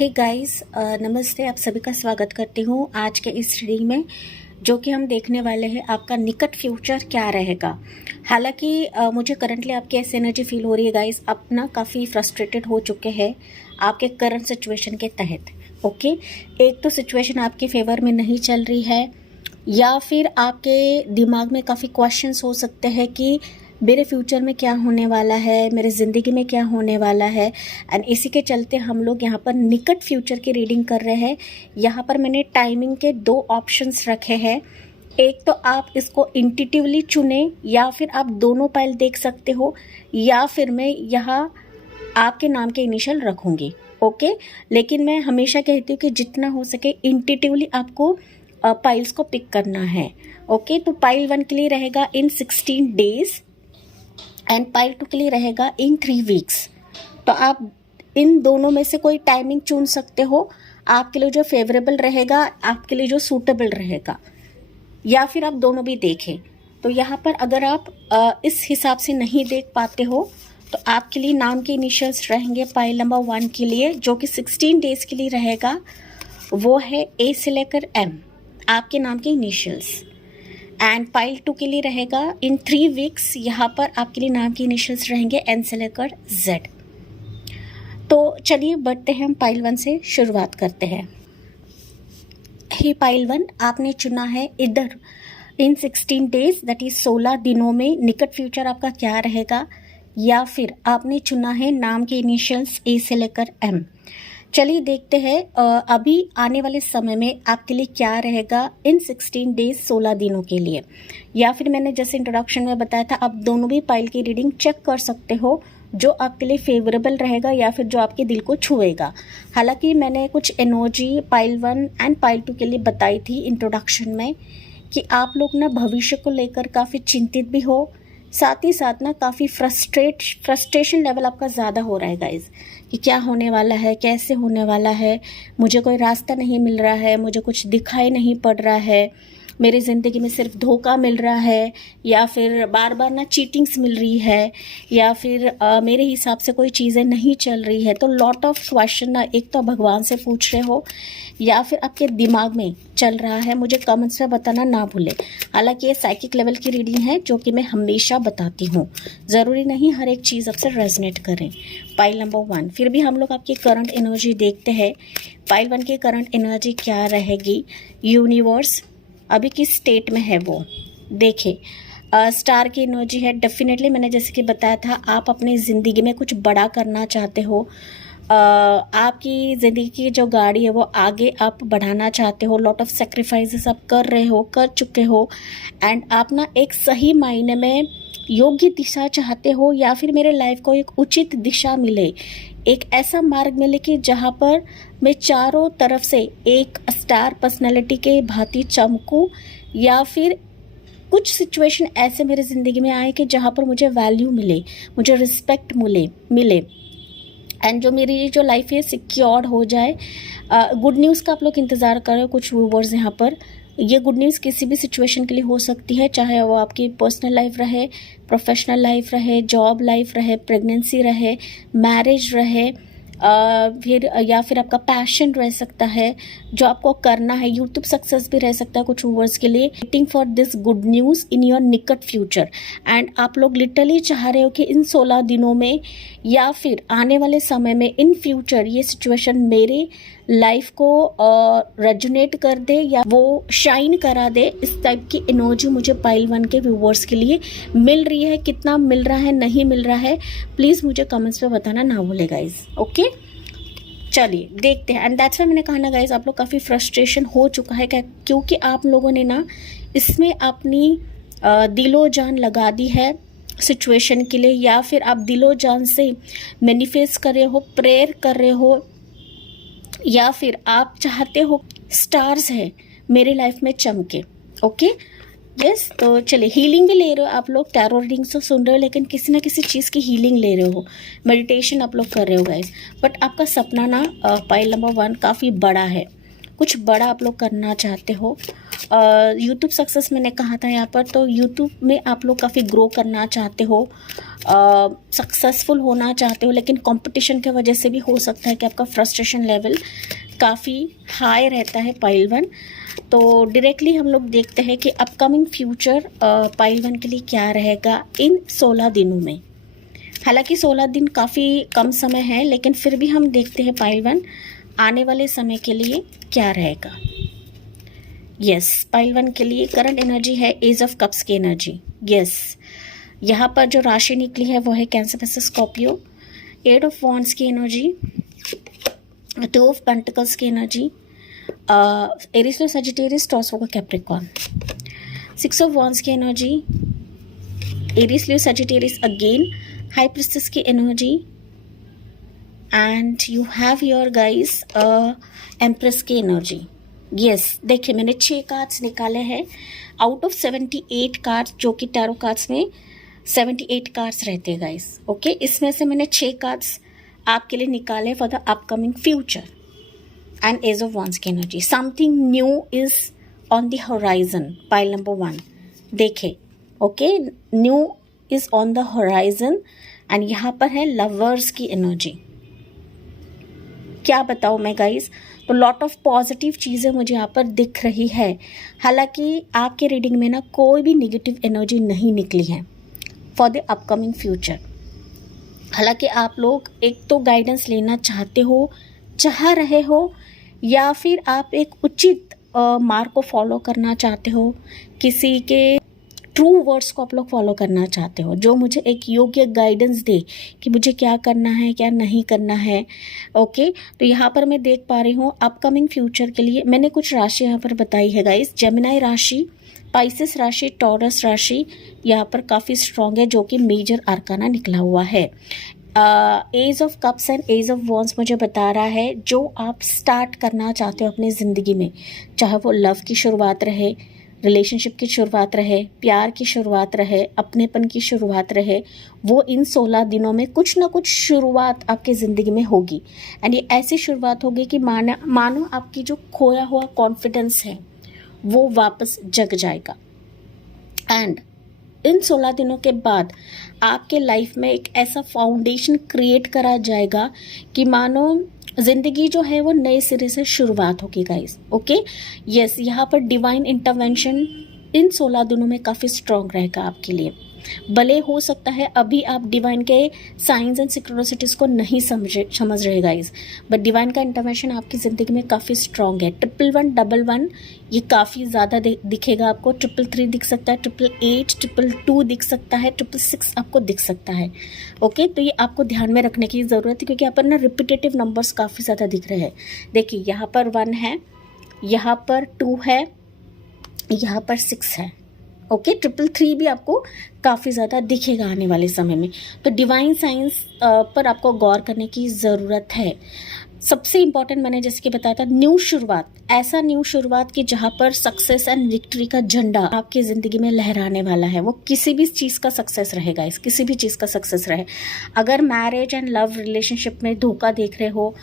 Hey guys, नमस्ते। आप सभी का स्वागत करती हूँ आज के इस रीडिंग में, जो कि हम देखने वाले हैं आपका निकट फ्यूचर क्या रहेगा। हालांकि मुझे करंटली आपकी ऐसी एनर्जी फील हो रही है गाइस, आप ना काफ़ी फ्रस्ट्रेटेड हो चुके हैं आपके करंट सिचुएशन के तहत। ओके, एक तो सिचुएशन आपके फेवर में नहीं चल रही है, या फिर आपके दिमाग में काफ़ी क्वेश्चंस हो सकते हैं कि मेरे फ्यूचर में क्या होने वाला है, मेरे ज़िंदगी में क्या होने वाला है। एंड इसी के चलते हम लोग यहाँ पर निकट फ्यूचर की रीडिंग कर रहे हैं। यहाँ पर मैंने टाइमिंग के 2 ऑप्शंस रखे हैं। एक तो आप इसको इंट्यूटिवली चुने, या फिर आप दोनों पाइल देख सकते हो, या फिर मैं यहाँ आपके नाम के इनिशियल रखूँगी। ओके, लेकिन मैं हमेशा कहती हूँ कि जितना हो सके इंट्यूटिवली आपको पाइल्स को पिक करना है। ओके, तो पाइल 1 के लिए रहेगा इन 16 डेज एंड पाइल 2 के लिए रहेगा इन 3 वीक्स। तो आप इन दोनों में से कोई टाइमिंग चुन सकते हो, आपके लिए जो फेवरेबल रहेगा, आपके लिए जो सूटेबल रहेगा, या फिर आप दोनों भी देखें। तो यहाँ पर अगर आप इस हिसाब से नहीं देख पाते हो तो आपके लिए नाम के इनिशियल्स रहेंगे पाइल नंबर 1 के लिए, जो कि 16 डेज के लिए रहेगा। वो है ए से लेकर एम, आपके नाम के इनिशियल्स। एंड पाइल 2 के लिए रहेगा इन 3 वीक्स, यहाँ पर आपके लिए नाम के इनिशियल्स रहेंगे एन से लेकर जेड। तो चलिए बढ़ते हैं, हम पाइल 1 से शुरुआत करते हैं। हे पाइल 1, आपने चुना है इधर इन 16 डेज, दैट इज 16 दिनों में निकट फ्यूचर आपका क्या रहेगा, या फिर आपने चुना है नाम के इनिशियल्स ए से लेकर एम। चलिए देखते हैं अभी आने वाले समय में आपके लिए क्या रहेगा इन 16 डेज, 16 दिनों के लिए। या फिर मैंने जैसे इंट्रोडक्शन में बताया था, आप दोनों भी पाइल की रीडिंग चेक कर सकते हो, जो आपके लिए फेवरेबल रहेगा या फिर जो आपके दिल को छुएगा। हालांकि मैंने कुछ एनर्जी पाइल 1 एंड पाइल 2 के लिए बताई थी इंट्रोडक्शन में, कि आप लोग ना भविष्य को लेकर काफ़ी चिंतित भी हो, साथ ही साथ ना काफ़ी फ्रस्ट्रेशन लेवल आपका ज़्यादा हो रहा है गाइज, कि क्या होने वाला है, कैसे होने वाला है, मुझे कोई रास्ता नहीं मिल रहा है, मुझे कुछ दिखाई नहीं पड़ रहा है, मेरी ज़िंदगी में सिर्फ धोखा मिल रहा है, या फिर बार बार ना चीटिंग्स मिल रही है, या फिर मेरे हिसाब से कोई चीज़ें नहीं चल रही है। तो लॉट ऑफ क्वेश्चन ना एक तो भगवान से पूछ रहे हो, या फिर आपके दिमाग में चल रहा है। मुझे कमेंट्स में बताना ना भूलें। हालांकि ये साइकिक लेवल की रीडिंग है, जो कि मैं हमेशा बताती हूँ, ज़रूरी नहीं हर एक चीज़ आपसे रेजोनेट करें। पाइल नंबर 1, फिर भी हम लोग आपकी करंट एनर्जी देखते हैं। पाइल 1 की करंट एनर्जी क्या रहेगी, यूनिवर्स अभी किस स्टेट में है वो देखिए। स्टार की एनर्जी है। डेफिनेटली मैंने जैसे कि बताया था, आप अपनी ज़िंदगी में कुछ बड़ा करना चाहते हो, आपकी ज़िंदगी की जो गाड़ी है वो आगे आप बढ़ाना चाहते हो, लॉट ऑफ सेक्रीफाइसेस आप कर रहे हो, कर चुके हो, एंड आप ना एक सही मायने में योग्य दिशा चाहते हो, या फिर मेरे लाइफ को एक उचित दिशा मिले, एक ऐसा मार्ग मिले कि जहाँ पर मैं चारों तरफ से एक स्टार पर्सनालिटी के भांति चमकूं, या फिर कुछ सिचुएशन ऐसे मेरे ज़िंदगी में आए कि जहाँ पर मुझे वैल्यू मिले, मुझे रिस्पेक्ट मिले एंड जो मेरी जो लाइफ है सिक्योर्ड हो जाए। गुड न्यूज़ का आप लोग इंतज़ार करें। कुछ व्यूअर्स यहाँ पर, ये गुड न्यूज़ किसी भी सिचुएशन के लिए हो सकती है, चाहे वो आपकी पर्सनल लाइफ रहे, प्रोफेशनल लाइफ रहे, जॉब लाइफ रहे, प्रेगनेंसी रहे, मैरिज रहे, फिर या फिर आपका पैशन रह सकता है जो आपको करना है, यूट्यूब सक्सेस भी रह सकता है कुछ व्यूअर्स के लिए। Waiting for this good news in your निकट फ्यूचर, एंड आप लोग लिटरली चाह रहे हो कि इन 16 दिनों में या फिर आने वाले समय में इन फ्यूचर ये सिचुएशन मेरे लाइफ को रेजोनेट कर दे या वो शाइन करा दे। इस टाइप की एनर्जी मुझे पाइल 1 के व्यूअर्स के लिए मिल रही है। कितना मिल रहा है, नहीं मिल रहा है, प्लीज़ मुझे कमेंट्स में बताना ना भूले गाइज। ओके, चलिए देखते हैं। एंड दैट्स वाई मैंने कहा ना गाइज, आप लोग काफ़ी फ्रस्ट्रेशन हो चुका है, क्योंकि आप लोगों ने ना इसमें अपनी दिलो जान लगा दी है सिचुएशन के लिए, या फिर आप दिलो जान से मैनिफेस्ट कर रहे हो, प्रेयर कर रहे हो, या फिर आप चाहते हो स्टार्स है मेरे लाइफ में चमके। Okay, yes. तो चलिए, हीलिंग भी ले रहे हो आप लोग, टैरो रीडिंग्स तो सुन रहे हो, लेकिन किसी ना किसी चीज़ की हीलिंग ले रहे हो, मेडिटेशन आप लोग कर रहे हो गाइस। बट आपका सपना ना पाइल नंबर 1 काफ़ी बड़ा है, कुछ बड़ा आप लोग करना चाहते हो, यूट्यूब सक्सेस मैंने कहा था यहाँ पर, तो यूट्यूब में आप लोग काफ़ी ग्रो करना चाहते हो, सक्सेसफुल होना चाहते हो, लेकिन कंपटीशन की वजह से भी हो सकता है कि आपका फ्रस्ट्रेशन लेवल काफ़ी हाई रहता है पाइल 1। तो डायरेक्टली हम लोग देखते हैं कि अपकमिंग फ्यूचर पाइल 1 के लिए क्या रहेगा इन 16 दिनों में। हालांकि 16 दिन काफ़ी कम समय है, लेकिन फिर भी हम देखते हैं पाइल 1 आने वाले समय के लिए क्या रहेगा। यस, पाइल 1 के लिए करंट एनर्जी है एज ऑफ कप्स की एनर्जी। यस, यहाँ पर जो राशि निकली है वो है Cancer versus Scorpio. 8 of wands की एनर्जी, 2 ऑफ पेंटिकल्स की एनर्जी, एरिस सजिटेरियस, टॉस होगा कैप्रिकॉर्न। 6 ऑफ वॉन्ड्स की energy, Aries Leo Sagittarius again, high priestess की energy, and you have your guys empress की एनर्जी। यस, देखिए मैंने 6 cards निकाले हैं आउट ऑफ 78 कार्ड्स, जो कि टैरो कार्ड्स में 78 कार्ड्स रहते हैं गाइस। ओके, इसमें से मैंने 6 कार्ड्स आपके लिए निकाले for the upcoming future. And ace of wands की energy, something new is on the horizon. Pile number 1 देखे, okay, new is on the horizon. And यहाँ पर है लवर्स की एनर्जी। क्या बताऊँ मैं गाइस, तो लॉट ऑफ पॉजिटिव चीज़ें मुझे यहाँ पर दिख रही है। हालांकि आपके रीडिंग में ना कोई भी नेगेटिव एनर्जी नहीं निकली है फॉर द अपकमिंग फ्यूचर। हालांकि आप लोग एक तो गाइडेंस लेना चाहते हो, चाह रहे हो, या फिर आप एक उचित मार्ग को फॉलो करना चाहते हो, किसी के ट्रू वर्ड्स को आप लोग फॉलो करना चाहते हो, जो मुझे एक योग्य गाइडेंस दे कि मुझे क्या करना है, क्या नहीं करना है। ओके, तो यहाँ पर मैं देख पा रही हूँ अपकमिंग फ्यूचर के लिए मैंने कुछ राशि यहाँ पर बताई है गाइस। जेमिनाई राशि, पाइसेस राशि, टॉरस राशि यहाँ पर काफ़ी स्ट्रॉन्ग है, जो कि मेजर आर्काना निकला हुआ है। Ace of cups and ace of wands मुझे बता रहा है जो आप स्टार्ट करना चाहते हो अपनी ज़िंदगी में, चाहे वो लव की शुरुआत रहे, रिलेशनशिप की शुरुआत रहे, प्यार की शुरुआत रहे, अपनेपन की शुरुआत रहे, वो इन 16 दिनों में कुछ ना कुछ शुरुआत आपकी ज़िंदगी में होगी। एंड ये ऐसी शुरुआत होगी कि मानो आपकी जो खोया हुआ कॉन्फिडेंस है वो वापस जग जाएगा। एंड इन 16 दिनों के बाद आपके लाइफ में एक ऐसा फाउंडेशन क्रिएट करा जाएगा कि मानो ज़िंदगी जो है वो नए सिरे से शुरुआत होगी गाइस। ओके, यस, यहाँ पर डिवाइन इंटरवेंशन इन 16 दिनों में काफ़ी स्ट्रॉन्ग रहेगा आपके लिए। भले हो सकता है अभी आप डिवाइन के साइंस एंड सिक्रोसिटीज़ को नहीं समझ रहे गाइस, बट डिवाइन का इंटरवेंशन आपकी ज़िंदगी में काफ़ी स्ट्रॉन्ग है। 111, 11 ये काफ़ी ज़्यादा दिखेगा आपको, 333 दिख सकता है, 888, 222 दिख सकता है, 666 आपको दिख सकता है। ओके, तो ये आपको ध्यान में रखने की ज़रूरत है, क्योंकि यहाँ पर ना रिपीटेटिव नंबर्स काफ़ी ज़्यादा दिख रहे हैं। देखिए यहाँ पर 1 है, यहाँ पर 2 है, यहाँ पर 6 है। ओके, 333 भी आपको काफ़ी ज़्यादा दिखेगा आने वाले समय में। तो डिवाइन साइंस पर आपको गौर करने की ज़रूरत है। सबसे इम्पॉर्टेंट मैंने जैसे कि बताया था, न्यू शुरुआत, ऐसा न्यू शुरुआत कि जहाँ पर सक्सेस एंड विक्ट्री का झंडा आपकी ज़िंदगी में लहराने वाला है। वो किसी भी चीज़ का सक्सेस रहेगा, इस किसी भी चीज़ का सक्सेस रहे। अगर मैरिज एंड लव रिलेशनशिप में धोखा देख रहे हो,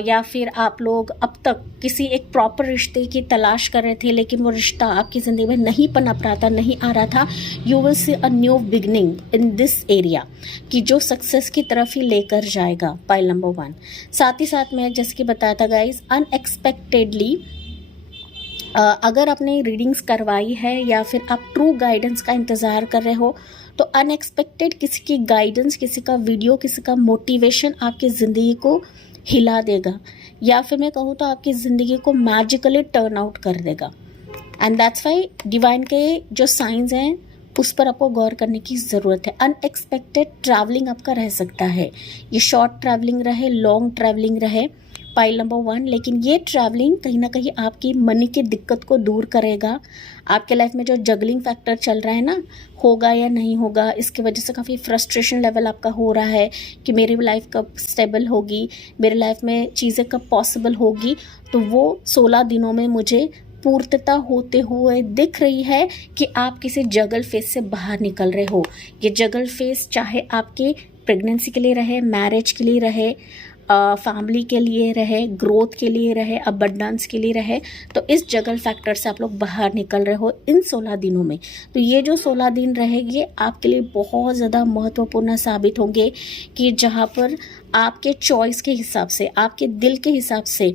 या फिर आप लोग अब तक किसी एक प्रॉपर रिश्ते की तलाश कर रहे थे, लेकिन वो रिश्ता आपकी ज़िंदगी में नहीं पनप रहा था, नहीं आ रहा था, you will see a new beginning in this area, कि जो सक्सेस की तरफ ही लेकर जाएगा। Pile number 1। साथ ही साथ मैं जैसे कि बताया था गाइस, अनएक्सपेक्टेडली अगर आपने रीडिंग्स करवाई है या फिर आप ट्रू गाइडेंस का इंतज़ार कर रहे हो, तो अनएक्सपेक्टेड किसी की गाइडेंस, किसी का वीडियो, किसी का मोटिवेशन आपकी ज़िंदगी को हिला देगा, या फिर मैं कहूँ तो आपकी ज़िंदगी को मैजिकली टर्न आउट कर देगा। एंड दैट्स वाई डिवाइन के जो साइंस हैं उस पर आपको गौर करने की ज़रूरत है। अनएक्सपेक्टेड ट्रैवलिंग आपका रह सकता है, ये शॉर्ट ट्रैवलिंग रहे, लॉन्ग ट्रैवलिंग रहे, पाइल नंबर 1, लेकिन ये ट्रैवलिंग कहीं ना कहीं आपकी मनी की दिक्कत को दूर करेगा। आपके लाइफ में जो जगलिंग फैक्टर चल रहा है ना, होगा या नहीं होगा, इसकी वजह से काफ़ी फ्रस्ट्रेशन लेवल आपका हो रहा है कि मेरी लाइफ कब स्टेबल होगी, मेरी लाइफ में चीज़ें कब पॉसिबल होगी, तो वो 16 दिनों में मुझे पूर्तता होते हुए दिख रही है कि आप किसी जगल फेज से बाहर निकल रहे हो। ये जगल फेज चाहे आपके प्रेगनेंसी के लिए रहे, मैरिज के लिए रहे, फैमिली के लिए रहे, ग्रोथ के लिए रहे, अबंडेंस के लिए रहे। तो इस जगल फैक्टर से आप लोग बाहर निकल रहे हो इन 16 दिनों में। तो ये जो 16 दिन रहेंगे आपके लिए बहुत ज़्यादा महत्वपूर्ण साबित होंगे, कि जहाँ पर आपके चॉइस के हिसाब से, आपके दिल के हिसाब से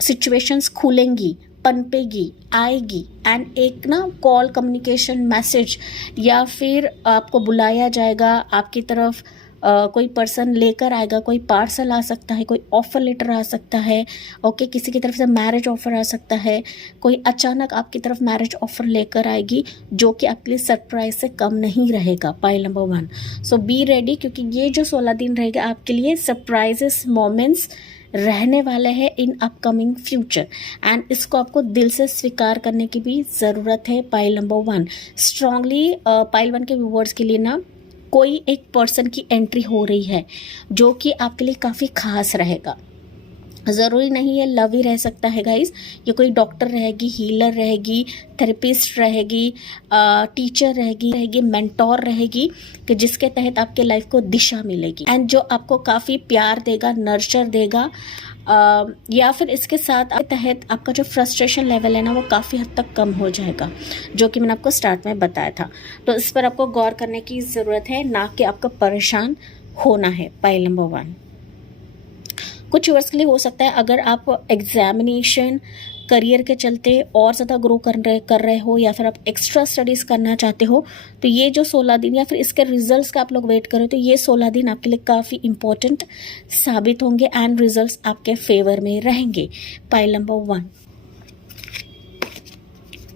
सिचुएशंस खुलेंगी, पनपेगी, आएगी, एंड एक ना कॉल, कम्युनिकेशन, मैसेज, या फिर आपको बुलाया जाएगा, आपकी तरफ कोई पर्सन लेकर आएगा, कोई पार्सल आ सकता है, कोई ऑफर लेटर आ सकता है, ओके, किसी की तरफ से मैरिज ऑफर आ सकता है, कोई अचानक आपकी तरफ मैरिज ऑफर लेकर आएगी, जो कि आपके लिए सरप्राइज से कम नहीं रहेगा। Pile number 1, so be ready, क्योंकि ये जो 16 दिन रहेगा आपके लिए सरप्राइजेस मोमेंट्स रहने वाले हैं इन अपकमिंग फ्यूचर, एंड इसको आपको दिल से स्वीकार करने की भी ज़रूरत है। पाइल नंबर 1, स्ट्रांगली पाइल 1 के व्यूअर्स के लिए ना कोई एक पर्सन की एंट्री हो रही है जो कि आपके लिए काफ़ी खास रहेगा। ज़रूरी नहीं है लव ही रह सकता है गाइस, ये कोई डॉक्टर रहेगी, हीलर रहेगी, थेरेपिस्ट रहेगी, टीचर रहेगी, मेंटोर रहेगी, कि जिसके तहत आपके लाइफ को दिशा मिलेगी, एंड जो आपको काफ़ी प्यार देगा, नर्चर देगा, या फिर इसके साथ तहत आपका जो फ्रस्ट्रेशन लेवल है ना वो काफ़ी हद तक कम हो जाएगा, जो कि मैंने आपको स्टार्ट में बताया था। तो इस पर आपको गौर करने की ज़रूरत है, ना कि आपको परेशान होना है। पाइल नंबर 1, कुछ वर्ष के लिए हो सकता है अगर आप एग्जामिनेशन, करियर के चलते और ज़्यादा ग्रो कर रहे हो, या फिर आप एक्स्ट्रा स्टडीज़ करना चाहते हो, तो ये जो 16 दिन या फिर इसके रिजल्ट्स का आप लोग वेट करो, तो ये 16 दिन आपके लिए काफ़ी इंपॉर्टेंट साबित होंगे, एंड रिजल्ट्स आपके फेवर में रहेंगे। Pile number 1,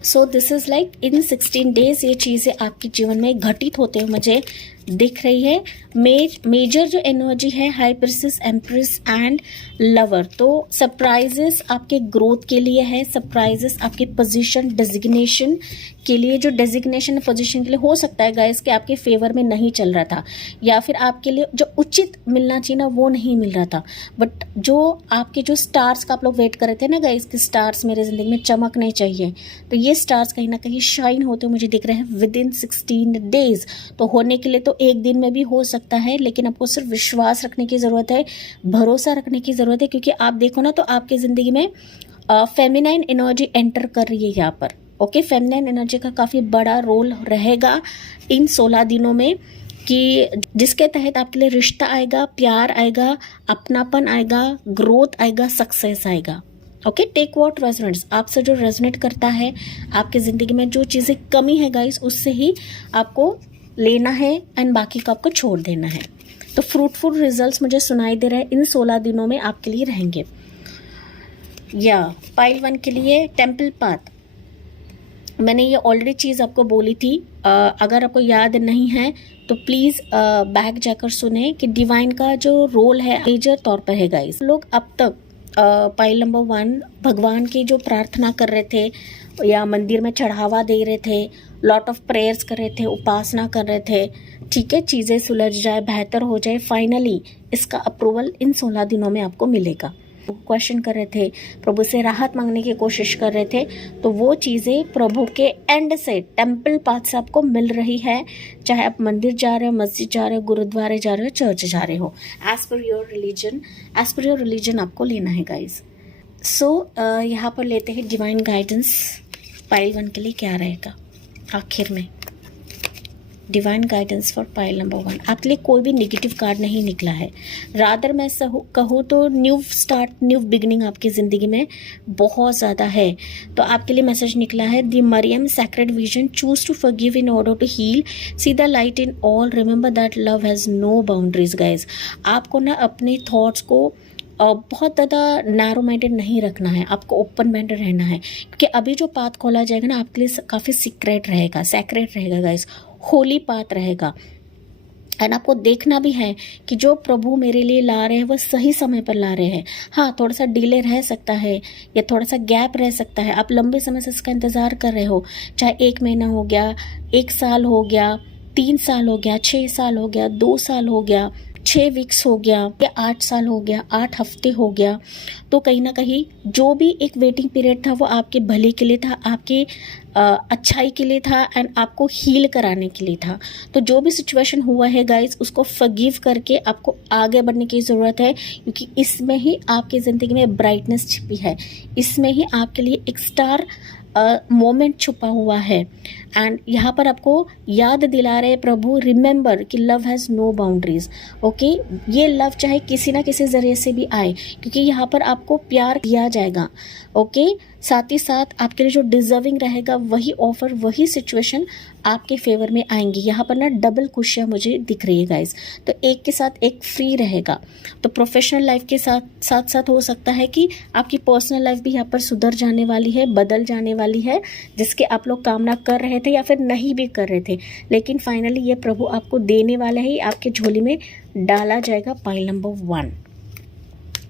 so this is like in 16 days ये चीज़ें आपके जीवन में घटित होते हुए मुझे दिख रही है। मेजर जो एनर्जी है high princess, empress and lover, तो सरप्राइजेस आपके ग्रोथ के लिए है, सरप्राइजेस आपके पोजीशन डेजिग्नेशन के लिए, जो डेजिग्नेशन पोजीशन के लिए हो सकता है गाइस कि आपके फेवर में नहीं चल रहा था, या फिर आपके लिए जो उचित मिलना चाहिए ना वो नहीं मिल रहा था, बट जो आपके जो स्टार्स का आप लोग वेट कर रहे थे ना गाइस कि स्टार्स मेरे ज़िंदगी में चमकने चाहिए, तो ये स्टार्स कहीं ना कहीं शाइन होते मुझे दिख रहे हैं विद इन 16 डेज। तो होने के लिए तो एक दिन में भी हो सकता है, लेकिन आपको सिर्फ विश्वास रखने की ज़रूरत है, भरोसा रखने की ज़रूरत है, क्योंकि आप देखो ना तो आपकी ज़िंदगी में फेमिनाइन एनर्जी एंटर कर रही है यहाँ पर। ओके, फेमिनाइन एनर्जी का काफ़ी बड़ा रोल रहेगा इन 16 दिनों में, कि जिसके तहत आपके लिए रिश्ता आएगा, प्यार आएगा, अपनापन आएगा, ग्रोथ आएगा, सक्सेस आएगा। ओके, टेक व्हाट रेजोनेट्स, आपसे जो रेजोनेट करता है, आपकी ज़िंदगी में जो चीज़ें कमी है गाइस उससे ही आपको लेना है, एंड बाकी को आपको छोड़ देना है। तो फ्रूटफुल रिजल्ट्स मुझे सुनाई दे रहे हैं इन 16 दिनों में आपके लिए रहेंगे। या पाइल 1 के लिए टेम्पल पाथ, मैंने ये ऑलरेडी चीज़ आपको बोली थी, अगर आपको याद नहीं है तो प्लीज़ बैक जाकर सुने कि डिवाइन का जो रोल है मेजर तौर पर है गाइस। लोग अब तक पाइल नंबर 1 भगवान की जो प्रार्थना कर रहे थे, या मंदिर में चढ़ावा दे रहे थे, लॉट ऑफ प्रेयर्स कर रहे थे, उपासना कर रहे थे, ठीक है, चीज़ें सुलझ जाए, बेहतर हो जाए, फाइनली इसका अप्रूवल इन 16 दिनों में आपको मिलेगा। क्वेश्चन कर रहे थे, प्रभु से राहत मांगने की कोशिश कर रहे थे, तो वो चीज़ें प्रभु के एंड से, टेम्पल पाथ से आपको मिल रही है, चाहे आप मंदिर जा रहे हो, मस्जिद जा रहे हो, गुरुद्वारे जा रहे हो, चर्च जा रहे हो, एज पर योर रिलीजन आपको लेना है गाइज। सो यहाँ पर लेते हैं डिवाइन गाइडेंस पाइल 1 के लिए क्या रहेगा। आखिर में divine guidance for pile number 1, आपके लिए कोई भी नेगेटिव कार्ड नहीं निकला है, रादर मैं कहूँ तो न्यू स्टार्ट, न्यू बिगनिंग आपकी ज़िंदगी में बहुत ज़्यादा है। तो आपके लिए मैसेज निकला है, the Mariam sacred vision, choose to forgive in order to heal, see the light in all, remember that love has no boundaries guys. आपको ना अपने थॉट्स को बहुत ज़्यादा नैरो माइंडेड नहीं रखना है, आपको ओपन माइंडेड रहना है, क्योंकि अभी जो पाथ खोला जाएगा ना आपके लिए काफ़ी सीक्रेट रहेगा, सैक्रेट रहेगा गाइस, होली पाथ रहेगा। एंड आपको देखना भी है कि जो प्रभु मेरे लिए ला रहे हैं वह सही समय पर ला रहे हैं। हाँ, थोड़ा सा डिले रह सकता है या थोड़ा सा गैप रह सकता है, आप लंबे समय से इसका इंतज़ार कर रहे हो, चाहे 1 महीना हो गया, 1 साल हो गया, 3 साल हो गया, 6 साल हो गया, 2 साल हो गया, 6 वीक्स हो गया या 8 साल हो गया, 8 हफ्ते हो गया, तो कहीं ना कहीं जो भी एक वेटिंग पीरियड था वो आपके भले के लिए था, आपके अच्छाई के लिए था एंड आपको हील कराने के लिए था। तो जो भी सिचुएशन हुआ है गाइज, उसको फॉरगिव करके आपको आगे बढ़ने की ज़रूरत है, क्योंकि इसमें ही आपकी ज़िंदगी में ब्राइटनेस छिपी है, इसमें ही आपके लिए एक स्टार मोमेंट छुपा हुआ है। एंड यहाँ पर आपको याद दिला रहे प्रभु, रिमेंबर कि love has no boundaries. Okay, ये लव चाहे किसी ना किसी ज़रिए से भी आए, क्योंकि यहाँ पर आपको प्यार किया जाएगा। ओके, साथ ही साथ आपके लिए जो डिजर्विंग रहेगा वही ऑफर, वही सिचुएशन आपके फेवर में आएंगी। यहाँ पर ना डबल खुशियाँ मुझे दिख रही है गाइज, तो एक के साथ एक फ्री रहेगा। तो प्रोफेशनल लाइफ के साथ साथ हो सकता है कि आपकी पर्सनल लाइफ भी यहाँ पर सुधर जाने वाली है, बदल जाने वाली है, जिसके आप लोग कामना कर रहे थे या फिर नहीं भी कर रहे थे, लेकिन फाइनली ये प्रभु आपको देने वाला है, आपके झोली में डाला जाएगा। पाइल नंबर 1,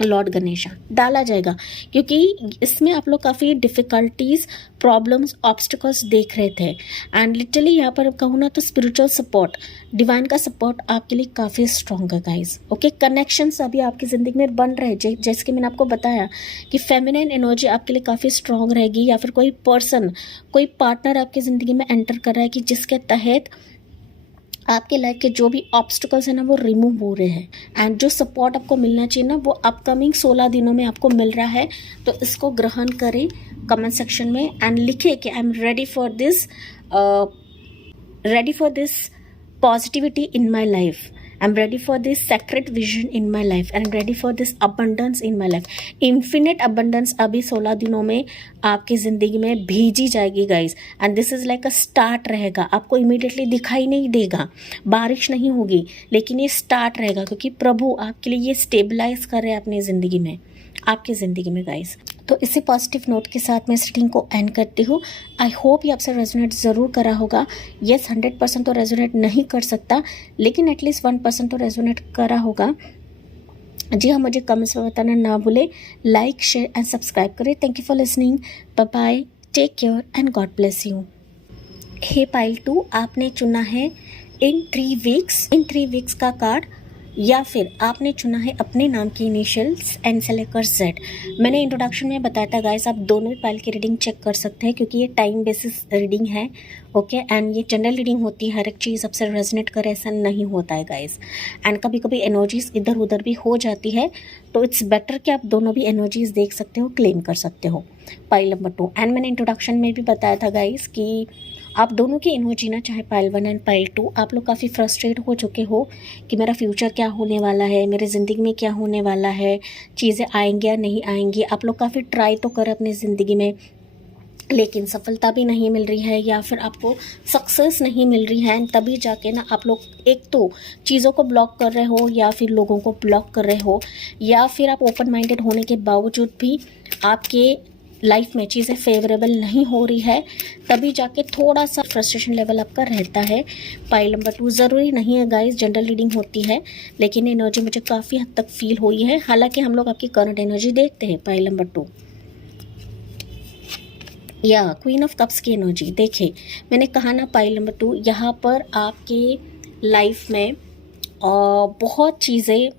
लॉर्ड गणेशा डाला जाएगा, क्योंकि इसमें आप लोग काफ़ी डिफ़िकल्टीज, प्रॉब्लम्स, ऑब्स्टिकल्स देख रहे थे। एंड लिटरली यहाँ पर कहूँ ना तो स्पिरिचुअल सपोर्ट, डिवाइन का सपोर्ट आपके लिए काफ़ी स्ट्रॉन्ग है गाइज। ओके, कनेक्शंस अभी आपकी ज़िंदगी में बन रहे हैं, जैसे कि मैंने आपको बताया कि फेमिनिन एनर्जी आपके लिए काफ़ी स्ट्रॉन्ग रहेगी, या फिर कोई पर्सन, कोई पार्टनर आपकी ज़िंदगी में एंटर कर रहा है कि जिसके तहत आपके लाइफ के जो भी ऑब्स्टिकल्स हैं ना वो रिमूव हो रहे हैं। एंड जो सपोर्ट आपको मिलना चाहिए ना वो अपकमिंग 16 दिनों में आपको मिल रहा है। तो इसको ग्रहण करें कमेंट सेक्शन में एंड लिखें कि I am ready for this positivity in my life, I am ready for this secret vision in my life, I am ready for this abundance in my life. Infinite abundance अभी 16 दिनों में आपकी ज़िंदगी में भेजी जाएगी guys. And this is like a start रहेगा, आपको इमीडिएटली दिखाई नहीं देगा, बारिश नहीं होगी, लेकिन ये स्टार्ट रहेगा, क्योंकि प्रभु आपके लिए ये स्टेबलाइज कर रहे हैं अपनी ज़िंदगी में, आपकी ज़िंदगी में गाइज। तो इसी पॉजिटिव नोट के साथ मैं इस रीडिंग को एंड करती हूँ। आई होप ये आपसे रेजोनेट ज़रूर करा होगा। येस, 100% तो रेजोनेट नहीं कर सकता, लेकिन एटलीस्ट 1% तो रेजोनेट करा होगा। जी हाँ, मुझे कमेंट्स में बताना ना भूले। लाइक, शेयर एंड सब्सक्राइब करें। Thank you for listening. Bye bye, take care and God bless you. Hey pile 2, आपने चुना है इन 3 वीक्स का कार्ड, या फिर आपने चुना है अपने नाम की इनिशियल्स एन से लेकर जेड। मैंने इंट्रोडक्शन में बताया था गाइस, आप दोनों ही पाइल की रीडिंग चेक कर सकते हैं, क्योंकि ये टाइम बेसिस रीडिंग है। ओके, एंड ये जनरल रीडिंग होती है, हर एक चीज़ आपसे रेजोनेट करे ऐसा नहीं होता है गाइस। एंड कभी कभी एनर्जीज इधर उधर भी हो जाती है, तो इट्स बेटर कि आप दोनों भी एनर्जीज देख सकते हो, क्लेम कर सकते हो। पाइल नंबर 2, एंड मैंने इंट्रोडक्शन में भी बताया था गाइस कि आप दोनों की एनर्जी ना, चाहे पाइल 1 एंड पाइल 2, आप लोग काफ़ी फ्रस्ट्रेट हो चुके हो कि मेरा फ्यूचर क्या होने वाला है, मेरे ज़िंदगी में क्या होने वाला है, चीज़ें आएंगी या नहीं आएंगी। आप लोग काफ़ी ट्राई तो करें अपनी ज़िंदगी में, लेकिन सफलता भी नहीं मिल रही है, या फिर आपको सक्सेस नहीं मिल रही है। तभी जाके ना आप लोग एक तो चीज़ों को ब्लॉक कर रहे हो, या फिर लोगों को ब्लॉक कर रहे हो, या फिर आप ओपन माइंडेड होने के बावजूद भी आपके लाइफ में चीज़ें फेवरेबल नहीं हो रही है, तभी जाके थोड़ा सा फ्रस्ट्रेशन लेवल आपका रहता है। पाइल नंबर 2 ज़रूरी नहीं है गाइस, जनरल रीडिंग होती है, लेकिन एनर्जी मुझे काफ़ी हद तक फील हुई है। हालांकि हम लोग आपकी करंट एनर्जी देखते हैं। पाइल नंबर 2 या क्वीन ऑफ कप्स की एनर्जी देखे, मैंने कहा ना पाइल नंबर 2, यहाँ पर आपके लाइफ में बहुत चीज़ें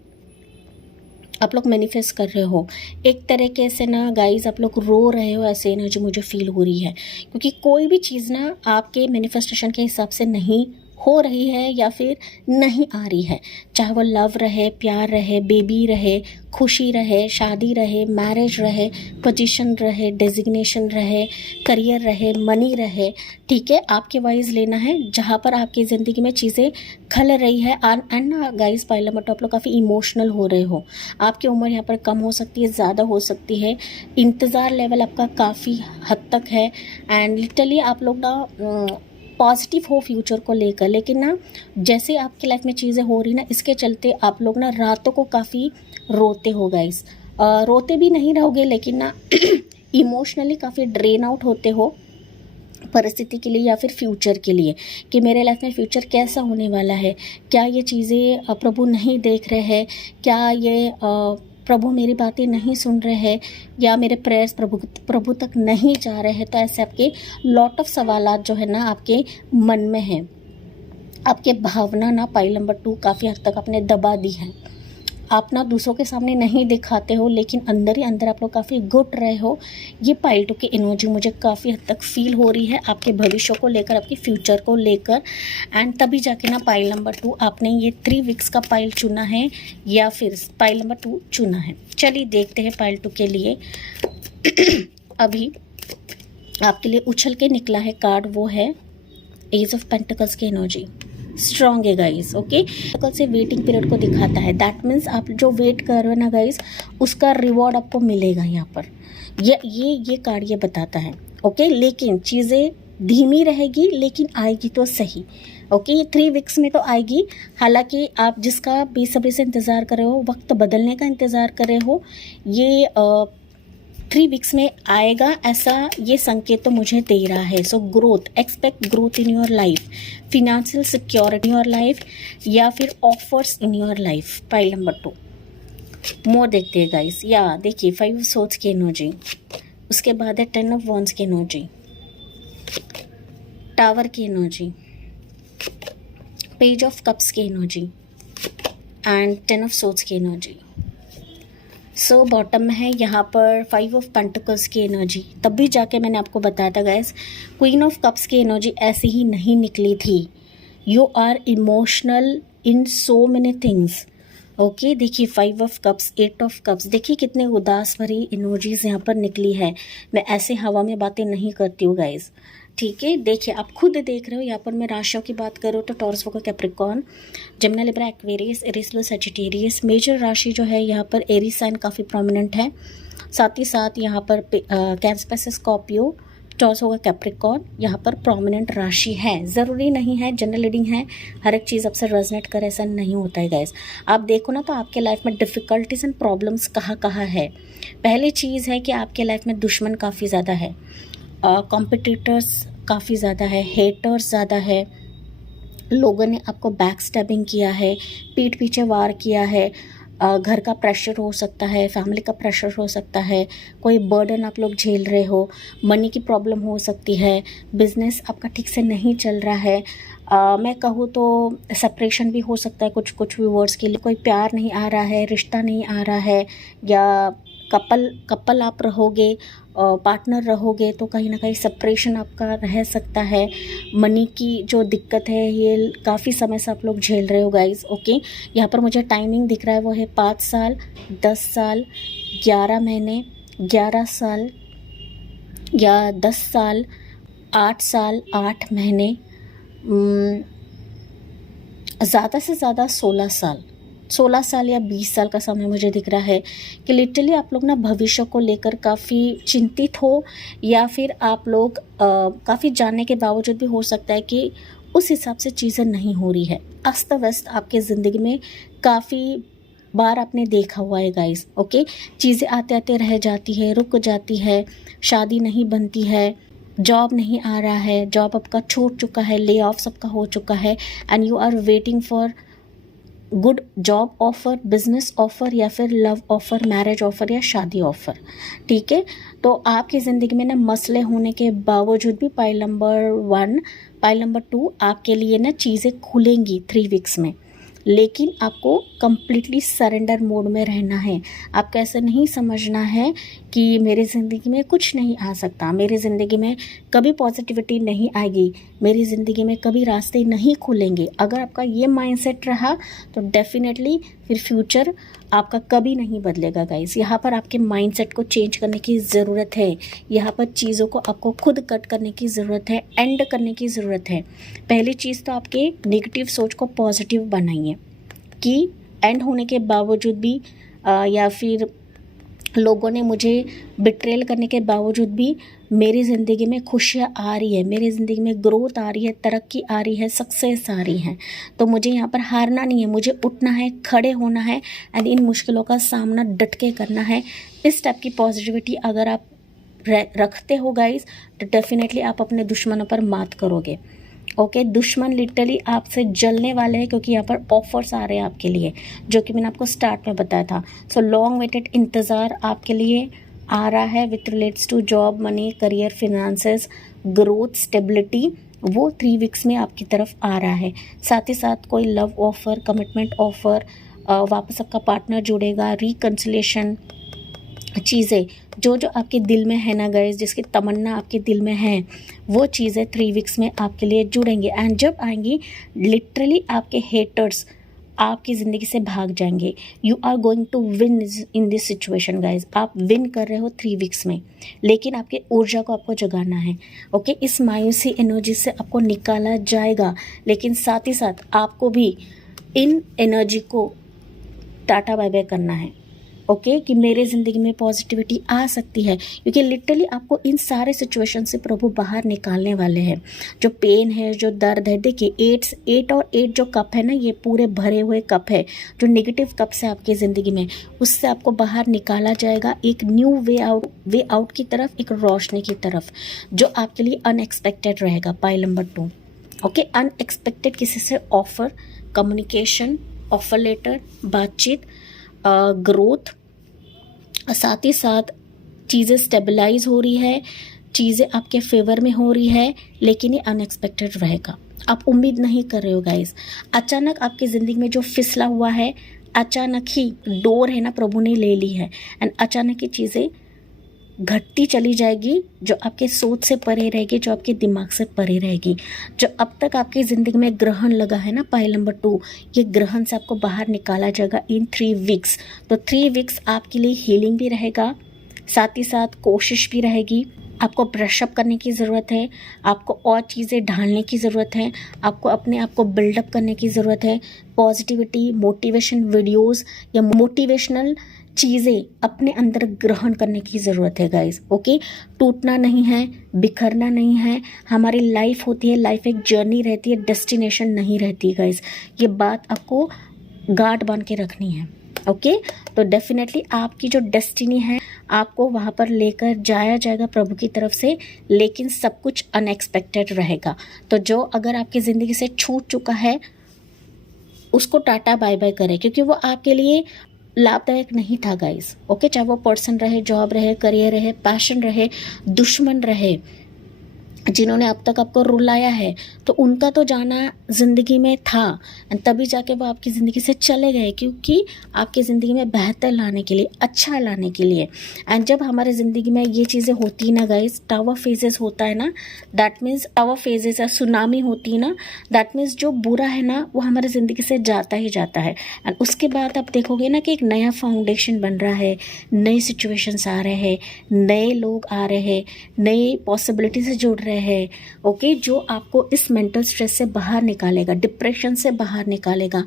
आप लोग मैनिफेस्ट कर रहे हो। एक तरीके से ना गाइस आप लोग रो रहे हो, ऐसे एनर्जी मुझे फील हो रही है, क्योंकि कोई भी चीज़ ना आपके मैनिफेस्टेशन के हिसाब से नहीं हो रही है या फिर नहीं आ रही है, चाहे वो लव रहे, प्यार रहे, बेबी रहे, खुशी रहे, शादी रहे, मैरिज रहे, पोजीशन रहे, डेजिग्नेशन रहे, करियर रहे, मनी रहे। ठीक है, आपके वाइज लेना है जहाँ पर आपकी ज़िंदगी में चीज़ें खल रही है। एंड ना गाइस पाइल नंबर 2, आप लोग काफ़ी इमोशनल हो रहे हो, आपकी उम्र यहाँ पर कम हो सकती है, ज़्यादा हो सकती है, इंतज़ार लेवल आपका काफ़ी हद तक है। एंड लिटरली आप लोग ना पॉजिटिव हो फ्यूचर को लेकर, लेकिन ना जैसे आपकी लाइफ में चीज़ें हो रही ना, इसके चलते आप लोग ना रातों को काफ़ी रोते हो गाइस। रोते भी नहीं रहोगे, लेकिन ना इमोशनली काफ़ी ड्रेन आउट होते हो परिस्थिति के लिए या फिर फ्यूचर के लिए, कि मेरे लाइफ में फ्यूचर कैसा होने वाला है, क्या ये चीज़ें प्रभु नहीं देख रहे हैं, क्या ये प्रभु मेरी बातें नहीं सुन रहे हैं, या मेरे प्रेयर्स प्रभु तक नहीं जा रहे हैं। तो ऐसे आपके लॉट ऑफ सवालात जो है ना आपके मन में हैं। आपके भावना ना पाइल नंबर 2 काफ़ी हद तक आपने दबा दी है। आप ना दूसरों के सामने नहीं दिखाते हो, लेकिन अंदर ही अंदर आप लोग काफ़ी घुट रहे हो। ये पाइल 2 की एनर्जी मुझे काफ़ी हद तक फील हो रही है आपके भविष्य को लेकर, आपके फ्यूचर को लेकर। एंड तभी जाके ना पाइल नंबर 2 आपने ये 3 वीक्स का पाइल चुना है या फिर पाइल नंबर 2 चुना है। चलिए देखते हैं पाइल 2 के लिए। अभी आपके लिए उछल के निकला है कार्ड, वो है एज ऑफ पेंटिकल्स की एनर्जी। स्ट्रॉन्ग है गाइस, ओके। कल से वेटिंग पीरियड को दिखाता है। दैट मीन्स आप जो वेट कर रहे हो ना गाइस, उसका रिवॉर्ड आपको मिलेगा यहाँ पर। ये कार्ड ये बताता है, ओके। लेकिन चीज़ें धीमी रहेगी, लेकिन आएगी तो सही, ओके। ये 3 वीक्स में तो आएगी। हालांकि आप जिसका बेसब्री से इंतज़ार कर रहे हो, वक्त बदलने का इंतज़ार कर रहे हो, ये 3 वीक्स में आएगा, ऐसा ये संकेत तो मुझे दे रहा है। So growth, expect growth in your life, financial security in your life, या फिर offers in your life. Pile number 2 मोर देखते हैं गाइस। या देखिए 5 सोर्ड्स की एनर्जी, उसके बाद है 10 ऑफ वॉन्ड्स की एनर्जी, टावर की एनर्जी, पेज ऑफ कप्स की एनर्जी एंड 10 ऑफ सोर्ड्स की एनर्जी। सो बॉटम में है यहाँ पर 5 ऑफ पेंटिकल्स की एनर्जी। तब भी जाके मैंने आपको बताया था गाइस, क्वीन ऑफ कप्स की एनर्जी ऐसे ही नहीं निकली थी। You are emotional in so many things, okay. देखिए 5 ऑफ कप्स, 8 ऑफ कप्स, देखिए कितने उदास भरी एनर्जीज यहाँ पर निकली है। मैं ऐसे हवा में बातें नहीं करती हूँ गाइस, ठीक है। देखिए आप खुद देख रहे हो, यहाँ पर मैं राशियों की बात करूँ तो Taurus, Virgo, Capricorn, Gemini, Libra, Aquarius, Aries, Leo, Sagittarius. Major राशि जो है यहाँ पर एरीज साइन काफ़ी प्रोमिनेंट है। साथ ही साथ यहाँ पर कैंसर, स्कॉर्पियो, टॉरस, होगा कैप्रिकॉर्न, यहाँ पर प्रोमिनेंट राशि है। ज़रूरी नहीं है, जनरल रीडिंग है, हर एक चीज़ आपसे रेजोनेट करे ऐसा नहीं होता है गाइस। आप देखो ना तो आपके लाइफ में डिफ़िकल्टीज एंड प्रॉब्लम्स कहाँ कहाँ है। पहली चीज़ है कि आपके लाइफ में दुश्मन काफ़ी ज़्यादा है, कॉम्पिटिटर्स काफ़ी ज़्यादा है, हेटर्स ज़्यादा है, लोगों ने आपको बैक स्टैबिंग किया है, पीठ पीछे वार किया है। घर का प्रेशर हो सकता है, फैमिली का प्रेशर हो सकता है, कोई बर्डन आप लोग झेल रहे हो, मनी की प्रॉब्लम हो सकती है, बिजनेस आपका ठीक से नहीं चल रहा है। मैं कहूँ तो सेपरेशन भी हो सकता है कुछ व्यूअर्स के लिए, कोई प्यार नहीं आ रहा है, रिश्ता नहीं आ रहा है, या कपल आप रहोगे, पार्टनर रहोगे तो कहीं ना कहीं सेपरेशन आपका रह सकता है। मनी की जो दिक्कत है ये काफ़ी समय से आप लोग झेल रहे हो गाइस, ओके। यहाँ पर मुझे टाइमिंग दिख रहा है, वो है 5 साल, 10 साल, 11 महीने, 11 साल या 10 साल, 8 साल, 8 महीने, ज़्यादा से ज़्यादा 16 साल या 20 साल का समय मुझे दिख रहा है कि लिटरली आप लोग ना भविष्य को लेकर काफ़ी चिंतित हो, या फिर आप लोग काफ़ी जानने के बावजूद भी हो सकता है कि उस हिसाब से चीज़ें नहीं हो रही है। अस्त व्यस्त आपके ज़िंदगी में काफ़ी बार आपने देखा हुआ है गाइस, ओके। चीज़ें आते आते रह जाती है, रुक जाती है, शादी नहीं बनती है, जॉब नहीं आ रहा है, जॉब आपका छूट चुका है, ले ऑफ सबका हो चुका है, and you are waiting for good job offer, business offer, या फिर लव ऑफ़र, मैरिज ऑफ़र या शादी ऑफ़र, ठीक है। तो आपकी ज़िंदगी में ना मसले होने के बावजूद भी पाइल नंबर 1, पाइल नंबर 2 आपके लिए ना चीज़ें खुलेंगी 3 वीक्स में, लेकिन आपको कम्प्लीटली सरेंडर मोड में रहना है। आपको ऐसा नहीं समझना है कि मेरी ज़िंदगी में कुछ नहीं आ सकता, मेरी ज़िंदगी में कभी पॉजिटिविटी नहीं आएगी, मेरी ज़िंदगी में कभी रास्ते नहीं खुलेंगे। अगर आपका ये माइंडसेट रहा तो डेफिनेटली फिर फ्यूचर आपका कभी नहीं बदलेगा गाइस। यहाँ पर आपके माइंडसेट को चेंज करने की ज़रूरत है, यहाँ पर चीज़ों को आपको खुद कट करने की ज़रूरत है, एंड करने की ज़रूरत है। पहली चीज़ तो आपके नेगेटिव सोच को पॉजिटिव बनाइए कि एंड होने के बावजूद भी या फिर लोगों ने मुझे बिट्रेल करने के बावजूद भी मेरी ज़िंदगी में खुशियाँ आ रही है, मेरी ज़िंदगी में ग्रोथ आ रही है, तरक्की आ रही है, सक्सेस आ रही है। तो मुझे यहाँ पर हारना नहीं है, मुझे उठना है, खड़े होना है, एंड इन मुश्किलों का सामना डट के करना है। इस टाइप की पॉजिटिविटी अगर आप रखते हो गाइस तो डेफिनेटली आप अपने दुश्मनों पर मात करोगे, ओके। दुश्मन लिटरली आपसे जलने वाले हैं, क्योंकि यहाँ पर ऑफर्स आ रहे हैं आपके लिए, जो कि मैंने आपको स्टार्ट में बताया था। सो लॉन्ग वेटेड इंतज़ार आपके लिए आ रहा है with relates to job, money, career, finances, growth, stability, वो 3 वीक्स में आपकी तरफ आ रहा है। साथ ही साथ कोई लव ऑफ़र, कमिटमेंट ऑफ़र, वापस आपका पार्टनर जुड़ेगा, रिकन्सिलेशन, चीज़ें जो जो आपके दिल में है ना गाइस, जिसकी तमन्ना आपके दिल में है, वो चीज़ें 3 वीक्स में आपके लिए जुड़ेंगे। एंड जब आएंगी, लिटरली आपके हेटर्स आपकी ज़िंदगी से भाग जाएंगे। You are going to win in this situation guys. आप विन कर रहे हो 3 वीक्स में, लेकिन आपकी ऊर्जा को आपको जगाना है। ओके, इस मायूसी एनर्जी से आपको निकाला जाएगा, लेकिन साथ ही साथ आपको भी इन एनर्जी को टाटा बाय बाय करना है। ओके, कि मेरे ज़िंदगी में पॉजिटिविटी आ सकती है, क्योंकि लिटरली आपको इन सारे सिचुएशन से प्रभु बाहर निकालने वाले हैं। जो पेन है, जो दर्द है, देखिए 8 और 8 जो कप है ना, ये पूरे भरे हुए कप है। जो नेगेटिव कप्स है आपकी ज़िंदगी में, उससे आपको बाहर निकाला जाएगा एक न्यू वे आउट की तरफ, एक रोशनी की तरफ, जो आपके लिए अनएक्सपेक्टेड रहेगा। पाइल नंबर 2, ओके, अनएक्सपेक्टेड किसी से ऑफर, कम्युनिकेशन, ऑफर लेटर, बातचीत, ग्रोथ, साथ ही साथ चीज़ें स्टेबलाइज हो रही है, चीज़ें आपके फेवर में हो रही है, लेकिन ये अनएक्सपेक्टेड रहेगा। आप उम्मीद नहीं कर रहे हो गाइस। अचानक आपकी ज़िंदगी में जो फिसला हुआ है, अचानक ही डोर है ना, प्रभु ने ले ली है। एंड अचानक ही चीज़ें घटती चली जाएगी, जो आपके सोच से परे रहेगी, जो आपके दिमाग से परे रहेगी। जो अब तक आपकी ज़िंदगी में ग्रहण लगा है ना, पाइल नंबर 2, ये ग्रहण से आपको बाहर निकाला जाएगा इन 3 वीक्स। तो 3 वीक्स आपके लिए हीलिंग भी रहेगा, साथ ही साथ कोशिश भी रहेगी। आपको ब्रशअप करने की ज़रूरत है, आपको और चीज़ें ढालने की ज़रूरत है, आपको अपने आप को बिल्डअप करने की ज़रूरत है। पॉजिटिविटी, मोटिवेशन वीडियोज़ या मोटिवेशनल चीज़ें अपने अंदर ग्रहण करने की ज़रूरत है गाइस। ओके, टूटना नहीं है, बिखरना नहीं है। हमारी लाइफ होती है, लाइफ एक जर्नी रहती है, डेस्टिनेशन नहीं रहती गाइस। ये बात आपको गांठ बांध के रखनी है। ओके, तो डेफिनेटली आपकी जो डेस्टिनी है, आपको वहाँ पर लेकर जाया जाएगा प्रभु की तरफ से, लेकिन सब कुछ अनएक्सपेक्टेड रहेगा। तो जो अगर आपकी ज़िंदगी से छूट चुका है, उसको टाटा बाय बाय करें, क्योंकि वो आपके लिए लाभदायक नहीं था गाइस। ओके, चाहे वो पर्सन रहे, जॉब रहे, करियर रहे, पैशन रहे, दुश्मन रहे, जिन्होंने अब तक आपको रुलाया है, तो उनका तो जाना ज़िंदगी में था, तभी जाके वो आपकी ज़िंदगी से चले गए, क्योंकि आपकी ज़िंदगी में बेहतर लाने के लिए, अच्छा लाने के लिए। एंड जब हमारे ज़िंदगी में ये चीज़ें होती ना गाइस, टावर फेजेस होता है ना, दैट मीन्स टावर फेजेस या सुनामी होती है ना, दैट मीन्स जो बुरा है ना, वो हमारे ज़िंदगी से जाता ही जाता है। एंड उसके बाद आप देखोगे ना कि एक नया फाउंडेशन बन रहा है, नए सिचुएशंस आ रहे हैं, नए लोग आ रहे हैं, नए पॉसिबिलिटी से जुड़ रहे हैं। ओके, जो आपको इस मेंटल स्ट्रेस से बाहर निकालेगा, डिप्रेशन से बाहर निकालेगा।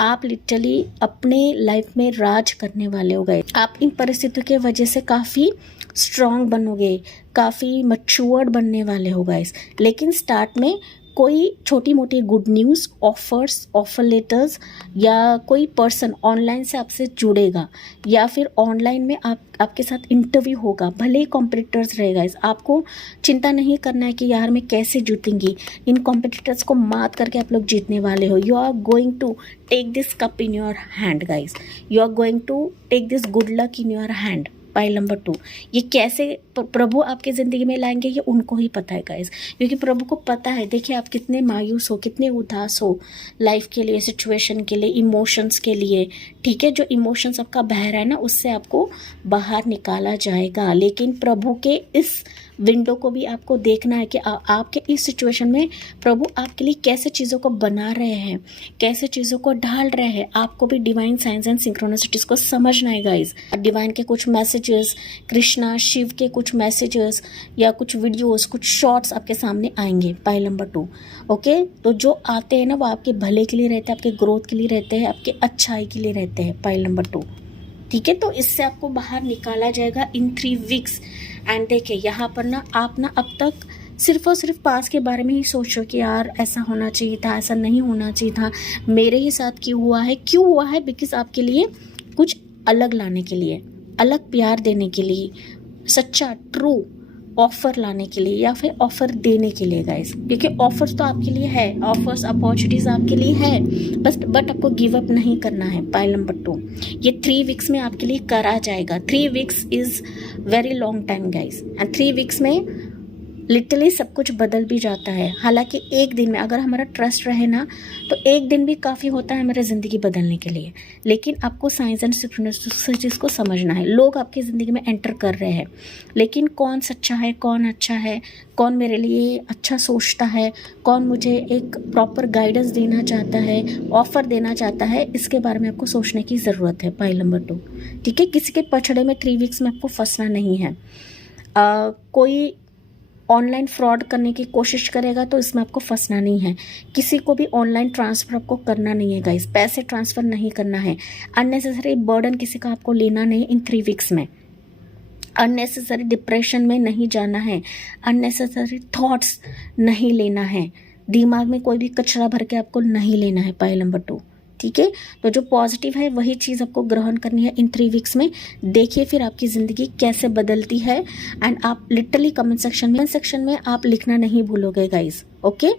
आप लिटरली अपने लाइफ में राज करने वाले हो गए। आप इन परिस्थितियों की वजह से काफ़ी स्ट्रांग बनोगे, काफ़ी मैच्योर्ड बनने वाले हो गाइस। लेकिन स्टार्ट में कोई छोटी मोटी good news, offers, offer letters, या कोई पर्सन ऑनलाइन से आपसे जुड़ेगा, या फिर ऑनलाइन में आपके साथ इंटरव्यू होगा, भले ही कॉम्पिटिटर्स रहेगा। आपको चिंता नहीं करना है कि यार मैं कैसे जीतूंगी। इन कॉम्पिटिटर्स को मात करके आप लोग जीतने वाले हो। You are going to take this cup in your hand guys. You are going to take this good luck in your hand. Pile number 2, ये कैसे प्रभु आपके ज़िंदगी में लाएंगे, ये उनको ही पता है गाइस, क्योंकि प्रभु को पता है। देखिए, आप कितने मायूस हो, कितने उदास हो लाइफ के लिए, सिचुएशन के लिए, इमोशंस के लिए। ठीक है, जो इमोशंस आपका बह रहा है ना, उससे आपको बाहर निकाला जाएगा। लेकिन प्रभु के इस विंडो को भी आपको देखना है कि आपके इस सिचुएशन में प्रभु आपके लिए कैसे चीज़ों को बना रहे हैं, कैसे चीज़ों को ढाल रहे हैं। आपको भी डिवाइन साइंस एंड सिंक्रोनिसिटीज़ को समझना है गाइज। डिवाइन के कुछ मैसेजेस, कृष्णा शिव के कुछ मैसेजेस या कुछ वीडियोस, कुछ शॉर्ट्स आपके सामने आएंगे। पाइल नंबर 2, ओके, तो जो आते हैं ना, वो आपके भले के लिए रहते हैं, आपके ग्रोथ के लिए रहते हैं, आपके अच्छाई के लिए रहते हैं। पाइल नंबर 2, ठीक है, तो इससे आपको बाहर निकाला जाएगा इन 3 वीक्स। एंड देखिए, यहाँ पर ना आप ना अब तक सिर्फ और सिर्फ पास के बारे में ही सोचो कि यार ऐसा होना चाहिए था, ऐसा नहीं होना चाहिए था, मेरे ही साथ क्यों हुआ है। क्यों हुआ है? बिकॉज आपके लिए कुछ अलग लाने के लिए, अलग प्यार देने के लिए, सच्चा ट्रू ऑफर लाने के लिए, या फिर ऑफर देने के लिए गाइस। क्योंकि ऑफर्स तो आपके लिए है, ऑफर्स, अपॉर्चुनिटीज आपके लिए है, बट आपको गिव अप नहीं करना है। पाइल नंबर 2, ये 3 वीक्स में आपके लिए करा जाएगा। 3 weeks is very long time guys, and 3 weeks में लिटरली सब कुछ बदल भी जाता है। हालांकि एक दिन में अगर हमारा ट्रस्ट रहे ना तो एक दिन भी काफ़ी होता है हमारी ज़िंदगी बदलने के लिए। लेकिन आपको साइंस एंड सिक्योरिटीज को समझना है। लोग आपकी ज़िंदगी में एंटर कर रहे हैं, लेकिन कौन सच्चा है, कौन अच्छा है, कौन मेरे लिए अच्छा सोचता है, कौन मुझे एक प्रॉपर गाइडेंस देना चाहता है, ऑफ़र देना चाहता है, इसके बारे में आपको सोचने की ज़रूरत है। पॉइंट नंबर 2, ठीक है। किसी के पछड़े में 3 वीक्स में आपको फंसना नहीं है। कोई ऑनलाइन फ्रॉड करने की कोशिश करेगा तो इसमें आपको फंसना नहीं है। किसी को भी ऑनलाइन ट्रांसफ़र आपको करना नहीं है गाइस, पैसे ट्रांसफ़र नहीं करना है। अननेसेसरी बर्डन किसी का आपको लेना नहीं इन 3 वीक्स में। अननेसेसरी डिप्रेशन में नहीं जाना है, अननेसेसरी थॉट्स नहीं लेना है, दिमाग में कोई भी कचरा भर के आपको नहीं लेना है। पॉइंट नंबर 2, ठीक है। तो जो पॉजिटिव है वही चीज़ आपको ग्रहण करनी है इन 3 वीक्स में। देखिए फिर आपकी ज़िंदगी कैसे बदलती है। एंड आप लिटरली कमेंट सेक्शन में आप लिखना नहीं भूलोगे गाइज, ओके,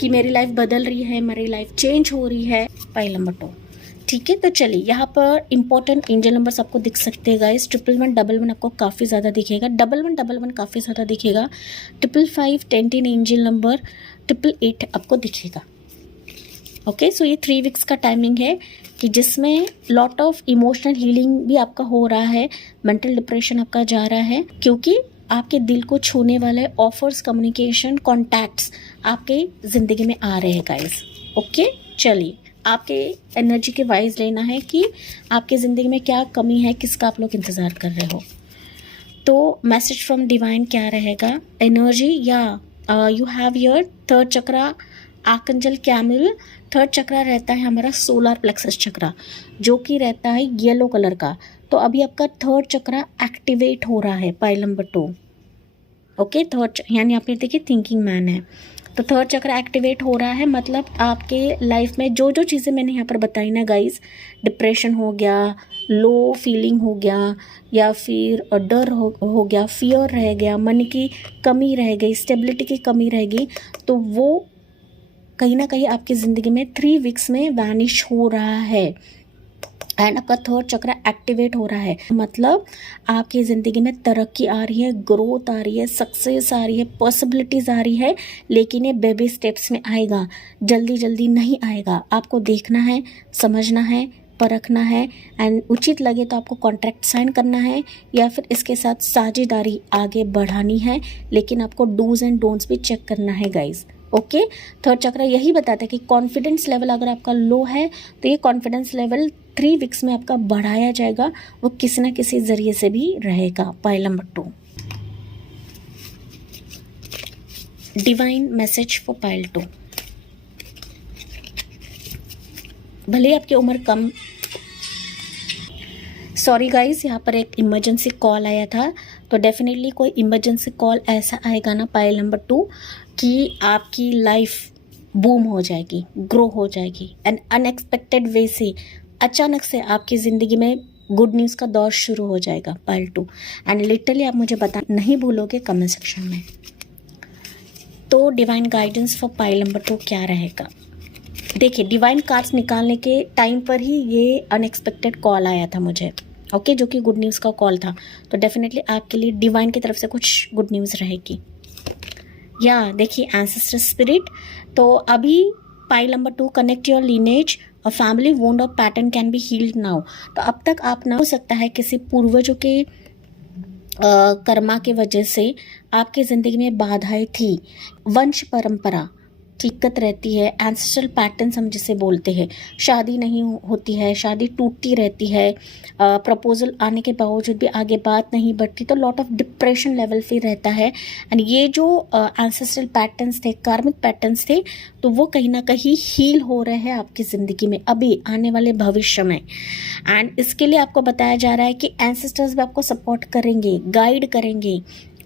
कि मेरी लाइफ बदल रही है, मेरी लाइफ चेंज हो रही है। पॉइंट नंबर 2, ठीक है। तो चलिए यहाँ पर इंपॉर्टेंट एंजल नंबर्स आपको दिख सकते हैं गाइस। 1111 आपको काफ़ी ज़्यादा दिखेगा, 1111 काफ़ी ज़्यादा दिखेगा, 555 10 एंजल नंबर, 888 आपको दिखेगा। ओके, सो ये 3 वीक्स का टाइमिंग है कि जिसमें लॉट ऑफ इमोशनल हीलिंग भी आपका हो रहा है, मेंटल डिप्रेशन आपका जा रहा है, क्योंकि आपके दिल को छूने वाले ऑफर्स, कम्युनिकेशन, कॉन्टैक्ट्स आपके ज़िंदगी में आ रहे हैं गाइस। ओके, चलिए आपके एनर्जी के वाइज लेना है कि आपकी ज़िंदगी में क्या कमी है, किसका आप लोग इंतज़ार कर रहे हो। तो मैसेज फ्रॉम डिवाइन क्या रहेगा एनर्जी, या you have your 3rd chakra archangel camel. 3rd चक्रा रहता है हमारा सोलर प्लेक्सस चक्रा, जो कि रहता है येलो कलर का। तो अभी आपका 3rd चक्रा एक्टिवेट हो रहा है। पॉइंट नंबर 2, ओके, 3rd यानी आपने देखिए थिंकिंग मैन है, तो 3rd चक्र एक्टिवेट हो रहा है। मतलब आपके लाइफ में जो जो चीज़ें मैंने यहाँ पर बताई ना गाइस, डिप्रेशन हो गया, लो फीलिंग हो गया, या फिर डर हो गया, फियर रह गया, मन की कमी रह गई, स्टेबिलिटी की कमी रह गई, तो वो कहीं ना कहीं आपकी ज़िंदगी में 3 वीक्स में वैनिश हो रहा है। एंड आपका 3rd चक्र एक्टिवेट हो रहा है, मतलब आपकी ज़िंदगी में तरक्की आ रही है, ग्रोथ आ रही है, सक्सेस आ रही है, पॉसिबिलिटीज़ आ रही है। लेकिन ये बेबी स्टेप्स में आएगा, जल्दी जल्दी नहीं आएगा। आपको देखना है, समझना है, परखना है, एंड उचित लगे तो आपको कॉन्ट्रैक्ट साइन करना है या फिर इसके साथ साझेदारी आगे बढ़ानी है। लेकिन आपको डूज एंड डोंट्स भी चेक करना है गाइज। ओके, 3rd चक्र यही बताता है कि कॉन्फिडेंस लेवल अगर आपका लो है तो ये कॉन्फिडेंस लेवल 3 वीक्स में आपका बढ़ाया जाएगा, वो किसी न किसी ज़रिए से भी रहेगा। Point number 2, divine message for pile 2। भले आपकी उम्र कम, सॉरी गाइस, यहाँ पर एक इमरजेंसी कॉल आया था, तो डेफिनेटली कोई इमरजेंसी कॉल ऐसा आएगा ना पाइल नंबर 2 कि आपकी लाइफ बूम हो जाएगी, ग्रो हो जाएगी, एंड अनएक्सपेक्टेड वे से अचानक से आपकी ज़िंदगी में गुड न्यूज़ का दौर शुरू हो जाएगा। पाइल 2, एंड लिटरली आप मुझे बता नहीं भूलोगे कमेंट सेक्शन में। तो divine guidance for pile number 2 क्या रहेगा? देखिए, डिवाइन कार्ड्स निकालने के टाइम पर ही ये अनएक्सपेक्टेड कॉल आया था मुझे, ओके, जो कि गुड न्यूज़ का कॉल था। तो डेफिनेटली आपके लिए डिवाइन की तरफ से कुछ गुड न्यूज़ रहेगी। या देखिए, एंसेस्टर स्पिरिट, तो अभी pile number 2, connect your lineage, a family wound or pattern can be healed now. तो अब तक आप ना, हो सकता है किसी पूर्वजों के कर्मा के वजह से आपकी ज़िंदगी में बाधाएं थी, वंश परंपरा दिक्कत रहती है, एंसेस्ट्रल पैटर्न्स हम जिसे बोलते हैं, शादी नहीं होती है, शादी टूटती रहती है, प्रपोजल आने के बावजूद भी आगे बात नहीं बढ़ती, तो लॉट ऑफ डिप्रेशन लेवल पे रहता है। एंड ये जो एंसेस्ट्रल पैटर्न्स थे, कार्मिक पैटर्न्स थे, तो वो कहीं ना कहीं हील हो रहे हैं आपकी ज़िंदगी में अभी आने वाले भविष्य में। एंड इसके लिए आपको बताया जा रहा है कि एंसेस्टर्स भी आपको सपोर्ट करेंगे, गाइड करेंगे।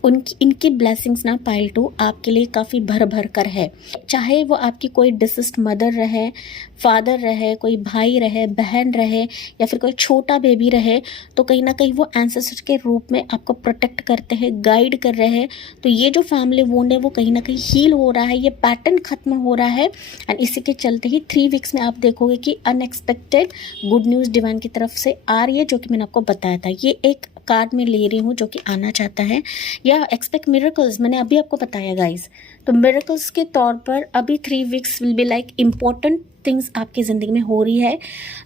इनकी ब्लेसिंग्स ना पाइल 2 आपके लिए काफ़ी भर भर कर है। चाहे वो आपकी कोई डिसीज्ड मदर रहे, फादर रहे, कोई भाई रहे, बहन रहे, या फिर कोई छोटा बेबी रहे, तो कहीं ना कहीं वो एंसेस्टर के रूप में आपको प्रोटेक्ट करते हैं, गाइड कर रहे हैं। तो ये जो फैमिली वोंड है वो कहीं ना कहीं हील हो रहा है, ये पैटर्न खत्म हो रहा है। एंड इसी के चलते ही 3 वीक्स में आप देखोगे कि अनएक्सपेक्टेड गुड न्यूज़ डिवाइन की तरफ से आ रही है, जो कि मैंने आपको बताया था। ये एक कार्ड में ले रही हूँ जो कि आना चाहता है, या एक्सपेक्ट मिरेकल्स, मैंने अभी आपको बताया गाइस। तो मिरेकल्स के तौर पर अभी 3 weeks will be like important things आपकी ज़िंदगी में हो रही है,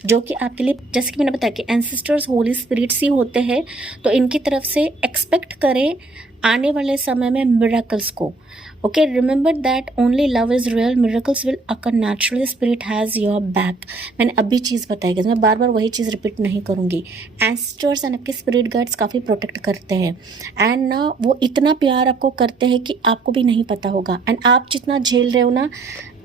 जो कि आपके लिए, जैसे कि मैंने बताया कि एंसेस्टर्स होली स्पिरिट्स ही होते हैं, तो इनकी तरफ से एक्सपेक्ट करें आने वाले समय में मिरेकल्स को। Okay, remember that only love is real, miracles will occur naturally, spirit has your back. मैंने अभी चीज़ बताई गई, मैं बार बार वही चीज़ रिपीट नहीं करूँगी। एंसेस्टर्स एंड आपके स्पिरिट गाइड्स काफ़ी प्रोटेक्ट करते हैं, एंड ना वो इतना प्यार आपको करते हैं कि आपको भी नहीं पता होगा। एंड आप जितना झेल रहे हो ना,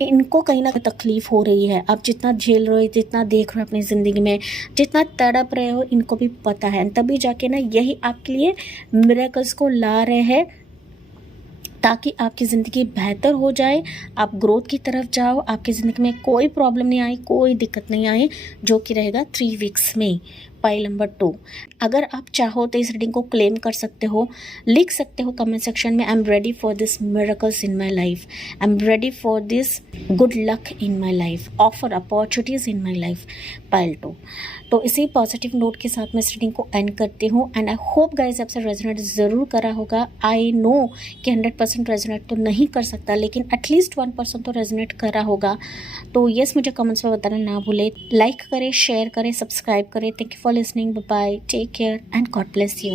इनको कहीं ना कहीं तकलीफ हो रही है। आप जितना झेल रहे हो, जितना देख रहे हो अपनी ज़िंदगी में, जितना तड़प रहे हो, इनको भी पता है। तभी जाके ना यही आपके लिए मिरेकल्स को ला रहे हैं, ताकि आपकी ज़िंदगी बेहतर हो जाए, आप ग्रोथ की तरफ जाओ, आपकी ज़िंदगी में कोई प्रॉब्लम नहीं आए, कोई दिक्कत नहीं आए, जो कि रहेगा 3 वीक्स में। पाइल नंबर 2, अगर आप चाहो तो इस रीडिंग को क्लेम कर सकते हो, लिख सकते हो कमेंट सेक्शन में, आई am ready for this miracles in my life, I am ready for this good luck in my life, offer opportunities in my life. Pile 2। तो इसी पॉजिटिव नोट के साथ मैं इस रीडिंग को एंड करती हूँ, एंड आई होप गाइज आपसे रेजोनेट ज़रूर करा होगा। आई नो कि 100% रेजोनेट तो नहीं कर सकता, लेकिन एटलीस्ट 1% तो रेजोनेट करा होगा। तो येस, मुझे कमेंट्स में बताना ना भूले, लाइक करें, शेयर करें, सब्सक्राइब करें। Thank you for listening, bye bye, take care and God bless you.